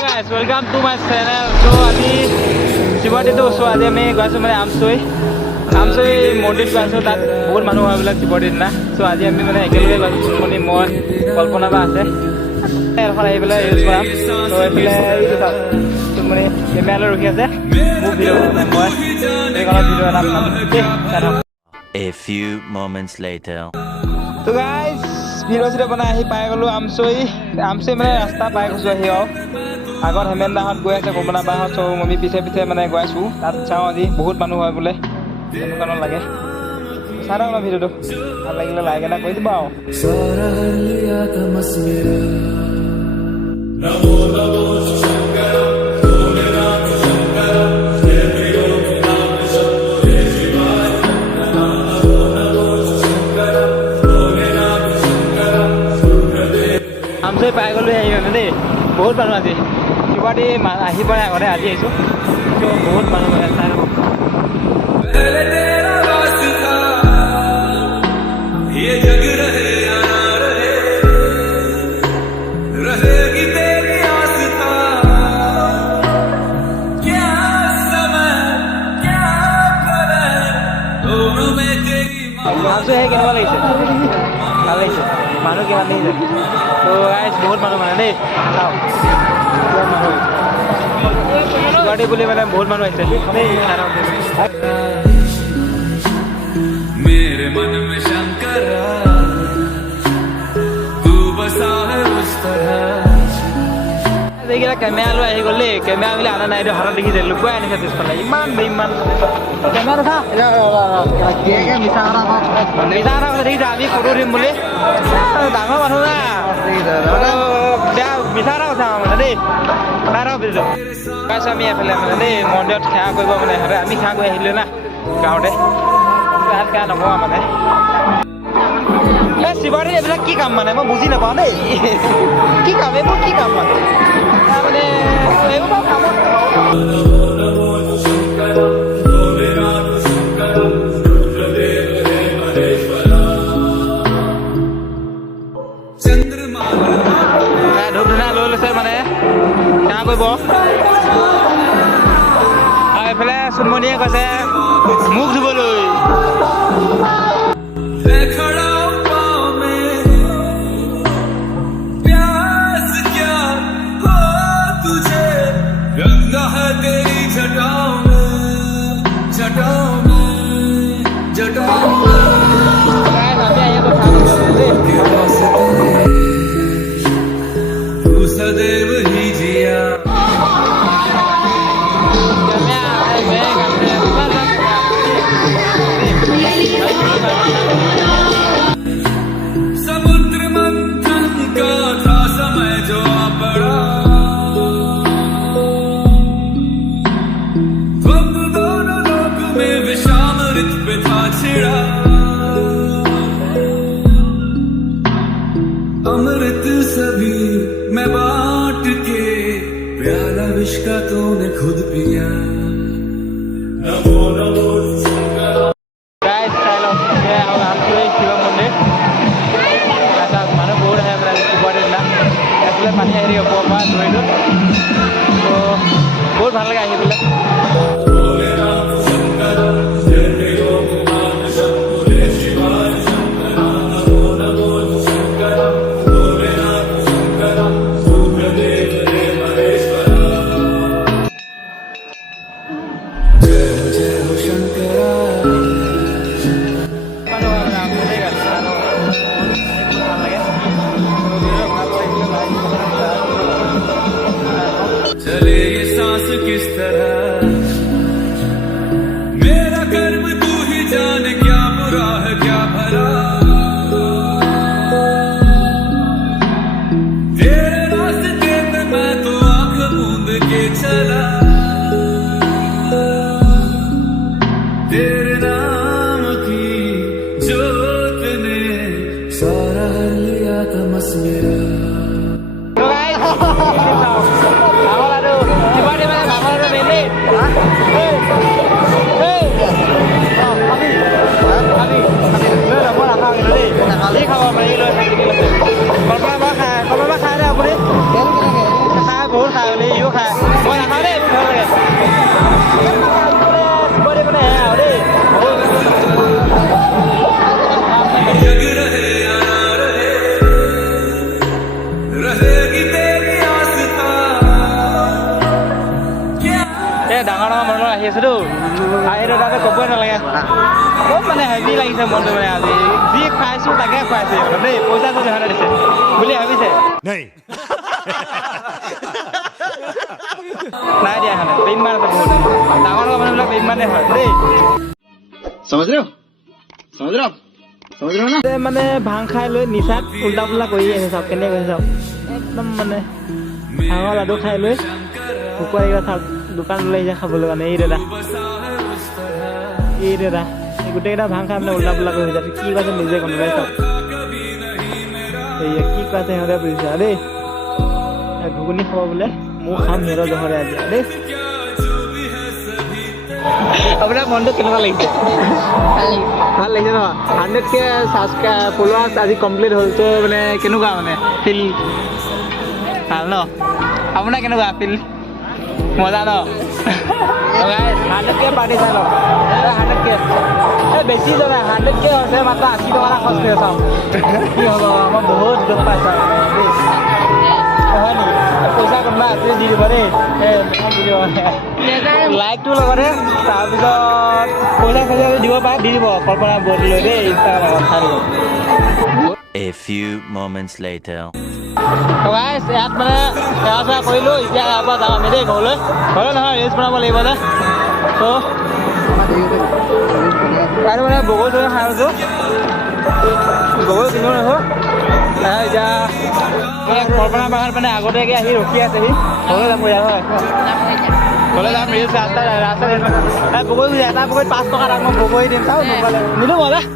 Guys, welcome to my channel. So আজি শিৱৰাত্ৰিটো ওচৰ আজি আমি গৈছোঁ মানে আমচৈ মন্দিৰত গৈছোঁ তাত বহুত মানুহ হয় বোলে শিৱৰাত্ৰিৰ দিনা চ' আজি আমি মানে একেলগে গৈছোঁ চুমনি মই কল্পনা বা আছে এখন আহি পেলাই ইউজ কৰাম ত' এইফালে চুমনি কেমেৰালৈ ৰখি আছে মোক ভিডিঅ' মই সেইখনত ভিডিঅ' এটা বনাম দেই। A few moments later. তো গাইজ ভিডিঅ' বনাই আহি পাই গ'লোঁ আমচৈ মানে ৰাস্তা পাই গৈছোঁ আহি আৰু আগত হেমেন দাহঁত গৈ আছে কল্পনা বাহঁত চ' আমি পিছে মানে গৈ আছোঁ তাত চাওঁ আজি বহুত মানুহ হয় বোলে দোকানত লাগে চাই থাকক ন ভিডিঅ'টো ভাল লাগিলে লাইক এটা কৰি দিবা আৰু আমচৈ পাই গ'লোঁ আহি মানে দেই বহুত মানুহ আজি শিৱৰাত্ৰি আহি পৰে আগতে আজি আহিছোঁ ত' বহুত মানুহ মানে চাই থাকক আমচৈ আহি কেনেকুৱা লাগিছে ভাল লাগিছে মানুহ কিমান দেখিছে তো গাইজ বহুত মানুহ মানে দেই চাওক মানুহ শিৱৰাত্ৰি বুলি মানে বহুত মানুহ আহিছে দেই मेरे मन में शंकर तू बसा है उस तरह এইকেইটা কেমেৰা লৈ আহি গ'ল দেই কেমেৰা বুলি অনা নাই এইটো হাতত দেখিছে লুকুৱাই আনিছে পিছফালে ইমান বেইমান কেমেৰা উঠা মিছা কথা দেখিছা আমি ফটো উঠিম বুলি ডাঙৰ মানুহ না বেয়া মিছা এটা কথা মানে দেই তাৰ বুজিছোঁ পাইছোঁ আমি এফালে মানে দেই মন্দিৰত সেৱা কৰিব মানে আমি সেৱা কৰি আহিলোঁ না গাঁৱতে ইয়াত সেৱা নকৰোঁ মানে এই শিৱৰাত্ৰি এইবিলাক কি কাম মানে মই বুজি নাপাওঁ দেই কি কাম এইবোৰ কি কাম মানে মানে এইবোৰ কামত ধূপ ধূনা লৈ লৈছে মানে সেৱা কৰিব আৰু এইফালে চুনমণিয়ে কৈছে মুখ ধুবলৈ सदैव ही जिया समुद्र मंथन का था समय जो आ पड़ा द्वंद दोनों लोक में विषामृत पे था छिड़ा अमृत सभी मैं बांट के प्याला विष का तूने खुद पिया नमो नमो গাইজ চাই লওক আমচৈ শিৱ মন্দিৰ আচ্ছা মানুহ বহুত আহে মানে শিৱৰাত্ৰিৰ দিনা এইফালে পানী আহি ওপৰৰ পৰা ধৰিলোঁ ত' বহুত ভাল লাগে আহি পেলাই चले ये सांस किस तरह मेरा कर्म तू ही जाने क्या बुरा है क्या भला तेरे रास्ते पे मैं तो आंख मूंद के चला तेरे नाम की जोत ने सारा हर लिया तमस मेरा কল্পনা বা খাই দে আপুনি খাই বহুত খাই বুলি ডাঙৰ মানুহ আহি আছেতো আহিটো তাতে ক'বই নালাগে খুব মানে হেভি লাগিছে মনটো মানে আজি যি খাইছোঁ তাকে খুৱাইছে দেই পইচা চব সিহঁতে দিছে বুলি ভাবিছে নাই দিয়া সিহঁতে বেইমান আছে বহুত ডাঙৰ মানুহবিলাক বেইমানে হয় দেই মানে ভাং খাই লৈ নিচাত উল্টা পুল্টা কৰি আছে চাওক কেনেকৈ কৰিছে চাওক একদম মানে ভাঙৰ লাডু খাই লৈ কুকুৰা এইকেইটা চাওক দোকান লৈ আহিছে খাবলৈ কাৰণে এই দাদা গোটেইকেইটা ভাং খাই মানে উল্টা পুল্টা কৰি হৈছে কি কৈছে নিজে গম নাপাই চাওক সেয়া কি কৈছে সিহঁতে বুজিছে দেই ঘুগুনি খাব বোলে মোৰ খাম সিহঁতৰ জহৰে আজি দেই আপোনাৰ মনটো কেনেকুৱা লাগিছে ভাল লাগিছে ন 100K ফলোৱাৰ্ছ আজি কমপ্লিট হ'ল তো মানে কেনেকুৱা মানে ফিল ভাল ন আপোনাৰ কেনেকুৱা ফিল মজা ন 100K পাৰ্টি চাই লওক 100K বেছি যোৱা নাই 100K হৈছে মাত্ৰ 80 টকা খৰচ কৰি চাওঁ কি হ'ব মই বহুত দুখ পাইছোঁ হয় নেকি পইচা কোনোবা আছে দি দিব দেই দি দিব লাইকটো লগতে তাৰপিছত পইচা চইচা দিব পাৰে দি দিব কল্পনা বৰ্ড লৈ দেই ইনষ্টাগ্ৰামত চাই দিব A few moments later. ইয়াত মানে সেৱা চেৱা কৰিলোঁ এতিয়া ইয়াৰ পৰা যাওঁ আমি দেই ঘৰলৈ নহয় ৰিলছ বনাব লাগিব যে ত' আৰু মানে বগৰী চগৰী খাই আছোঁ বগৰী কিনো আছোঁ এতিয়া মানে কল্পনা বাগান মানে আগতীয়াকৈ আহি ৰখি আছেহি ঘৰলৈ যাম হয় ঘৰলৈ যাম ৰিলছ ৰাস্তা বগৰী এটা বগৰীত 5 টকা দাম মই বগৰী দিম চাওঁ নিদিওঁ বগা